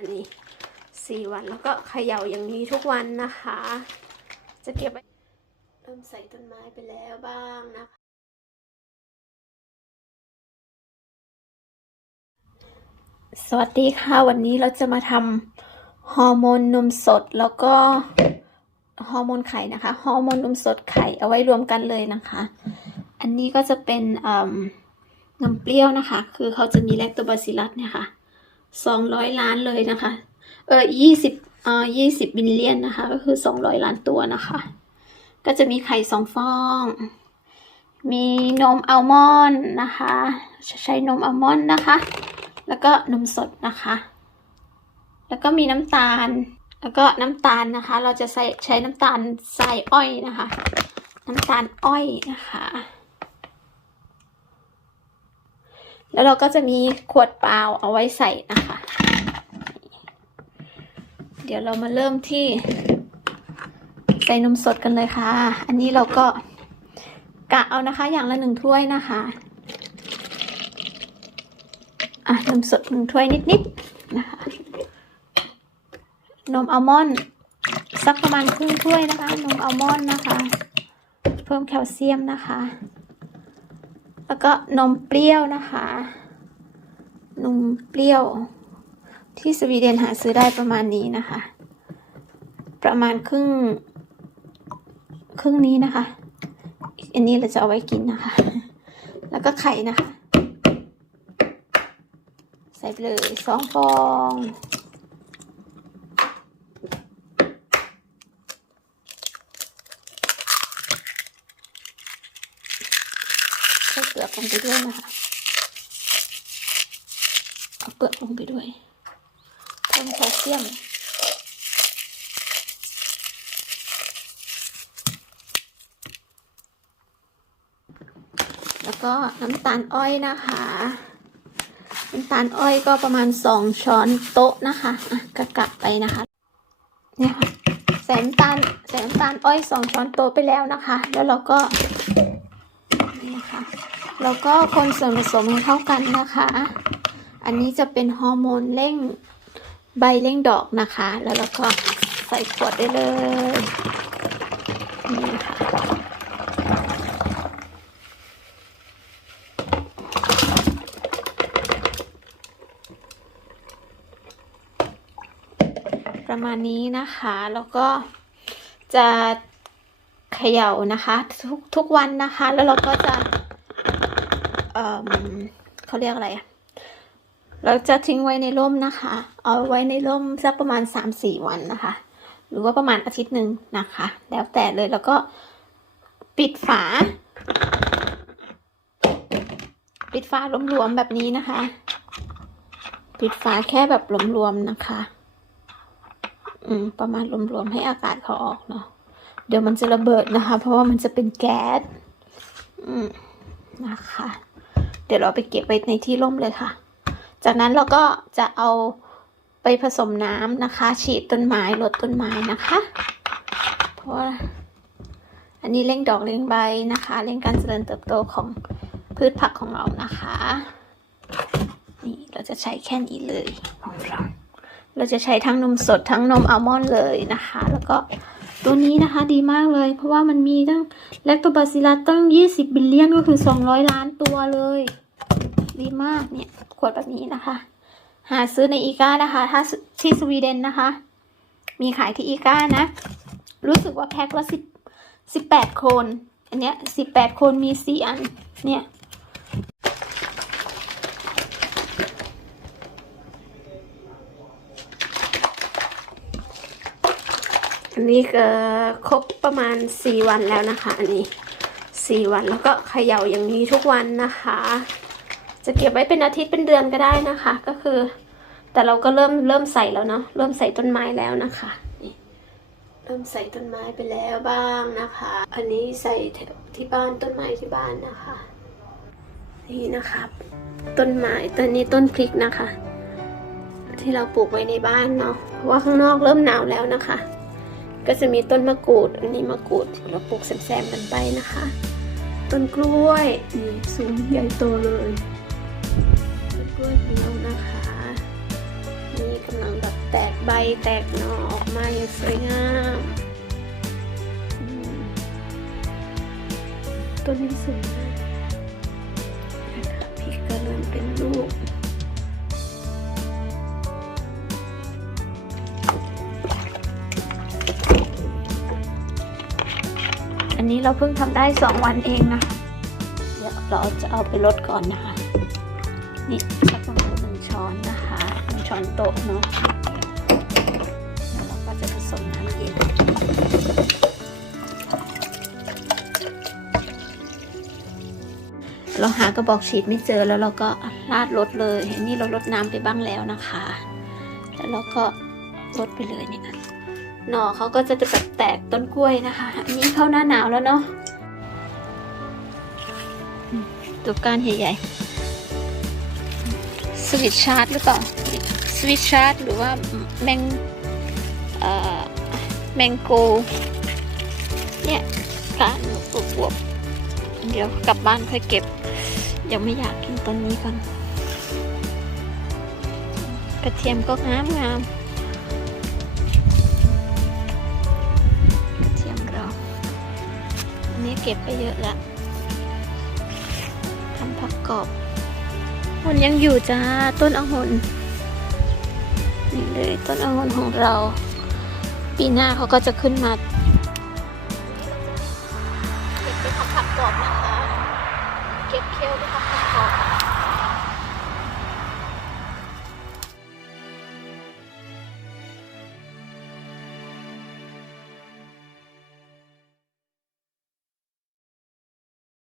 อันนี้สี่วันแล้วก็เขย่าอย่างนี้ทุกวันนะคะ จะเก็บไว้เริ่มใส่ต้นไม้ไปแล้วบ้างนะคะ สวัสดีค่ะ วันนี้เราจะมาทำฮอร์โมนนมสดแล้วก็ฮอร์โมนไข่นะคะฮอร์โมนนมสดไข่เอาไว้รวมกันเลยนะคะ อันนี้ก็จะเป็นเอิ่มนเปรี้ยวนะคะ คือเขาจะมีแลคโตบาซิลัสเนี่ยค่ะ สองร้อยล้านเลยนะคะ เออยี่สิบเอ่อยี่สิบบิลเลียนนะคะ ก็คือสองร้อยล้านตัวนะคะ ก็จะมีไข่สองฟอง มีนมอัลมอนด์นะคะ ใช้นมอัลมอนด์นะคะ แล้วก็นมสดนะคะ แล้วก็มีน้ำตาล แล้วก็น้ำตาลนะคะ เราจะใส่ใช้น้ำตาลทรายอ้อยนะคะ น้ำตาลอ้อยนะคะ แล้วเราก็จะมีขวดเปล่าเอาไว้ใส่นะคะ เดี๋ยวเรามาเริ่มที่ใส่นมสดกันเลยค่ะ อันนี้เราก็กะเอานะคะ อย่างละหนึ่งถ้วยนะคะ อะนมสดหนึ่งถ้วยนิดๆนะคะ นมอัลมอนด์สักประมาณครึ่งถ้วยนะคะ นมอัลมอนด์นะคะ เพิ่มแคลเซียมนะคะ แล้วก็นมเปรี้ยวนะคะ นมเปรี้ยว ที่สวีเดนหาซื้อได้ประมาณนี้นะคะ ประมาณครึ่ง ครึ่งนี้นะคะ อันนี้เราจะเอาไว้กินนะคะ แล้วก็ไข่นะคะ ใส่ไปเลยสองฟอง ใส่เป ลือกลงไปด้วยนะคะเอาเปลือกลงไปด้วยเพิ่มแคลเซียมแล้วก็น้ำตาลอ้อยนะคะน้ำตาลอ้อยก็ประมาณสองช้อนโต๊ะนะคะอะกะกะไปนะคะเนี่ยค่ะใส่น้ำตาลใส่น้ำตาลอ้อยสองช้อนโต๊ะไปแล้วนะคะ แล้วเราก็นี่นะคะ เราก็คนส่วนผสมให้เข้ากันนะคะ อันนี้จะเป็นฮอร์โมนเร่งใบเร่งดอกนะคะ แล้วเราก็ใส่ขวดได้เลยนี่ค่ะประมาณนี้นะคะ แล้วก็จะเขย่านะคะ ทุกทุกวันนะคะ แล้วเราก็จะ เขาเรียกอะไร เราจะทิ้งไว้ในร่มนะคะ เอาไว้ในร่มสักประมาณสามสี่วันนะคะ หรือว่าประมาณอาทิตย์หนึ่งนะคะ แล้วแต่เลยแล้วก็ปิดฝา ปิดฝาหลวมๆแบบนี้นะคะ ปิดฝาแค่แบบหลวมๆนะคะ อืมประมาณรวมๆให้อากาศเขาออกเนาะเดี๋ยวมันจะระเบิดนะคะ เพราะว่ามันจะเป็นแก๊สอืมนะคะ เดี๋ยวเราไปเก็บไว้ในที่ร่มเลยค่ะ จากนั้นเราก็จะเอาไปผสมน้ำนะคะ ฉีดต้นไม้ลดต้นไม้นะคะ เพราะว่าอันนี้เร่งดอกเร่งใบนะคะ เร่งการเจริญเติบโตของพืชผักของเรานะคะ นี่เราจะใช้แค่นี้เลยของเราเราจะใช้ทั้งนมสดทั้งนมอัลมอนด์เลยนะคะ แล้วก็ ตัวนี้นะคะดีมากเลย เพราะว่ามันมีตั้งแลคโตบาซิลัสตั้ง 20 บิลเลียนก็คือ 200 ล้านตัวเลย ดีมากเนี่ย ขวดแบบนี้นะคะ หาซื้อในอีกานะคะ ถ้าที่สวีเดนนะคะ มีขายที่อีกานะ รู้สึกว่าแพ็คละ10 18 โคน อันเนี้ย 18 โคนมี 4 อัน เนี่ย อันนี้ก็ครบประมาณสี่วันแล้วนะคะ อันนี้สี่วันแล้วก็เขย่าอย่างนี้ทุกวันนะคะ จะเก็บไว้เป็นอาทิตย์เป็นเดือนก็ได้นะคะ ก็คือ แต่เราก็เริ่มเริ่มใส่แล้วเนาะเริ่มใส่ต้นไม้แล้วนะคะเริ่มใส่ต้นไม้ไปแล้วบ้างนะคะ อันนี้ใส่ที่บ้านต้นไม้ที่บ้านนะคะ นี่นะคะต้นไม้ต้นนี้ต้นพริกนะคะ ที่เราปลูกไว้ในบ้านเนาะเพราะว่าข้างนอกเริ่มหนาวแล้วนะคะ ก็จะมีต้นมะกรูด อันนี้มะกรูดเราปลูกแซมๆกันไปนะคะ ต้นกล้วยนี่สูงใหญ่โตเลย ต้นกล้วยของเรานะคะ นี่กำลังแบบแตกใบแตกหน่อออกมาอย่างสวยงามต้นนี้สวยมากนะคะพริกก็เริ่มเป็นลูก นนี้เราเพิ่งทำได้สองวันเองนะ เดี๋ยวเราจะเอาไปลดก่อนนะคะ นี่สักประมาณหนึ่งช้อนนะคะหนึ่งช้อนโต๊ะเนาะแล้วเราก็จะผสมน้ำเย็นเราหากระบอกฉีดไม่เจอแล้วเราก็ราดรดเลย อันนี้เราลดน้ำไปบ้างแล้วนะคะ แล้วเราก็ลดไปเลยเนี่ย หน่อเขาก็จะแบบแตกต้นกล้วยนะคะ อันนี้เข้าหน้าหนาวแล้วเนาะอืมตัวก้านใหญ่ๆ สวิตชาร์ดหรือเปล่า สวิตชาร์ดหรือว่าแมงเอ่อแมงโก เนี่ยก้านบวบๆเดี๋ยวกลับบ้านค่อยเก็บ ยังไม่อยากกินต้นนี้ก่อน กระเทียมก็งามงาม ก็บไปเยอะแล้วทำผักกรอบหุ่นยังอยู่จ้าต้นองุ่นนี่เลยต้นองุ่นของเรา ปีหน้าเขาก็จะขึ้นมาเก็บไปทำผักกรอบนะคะ เก็บเคลไปท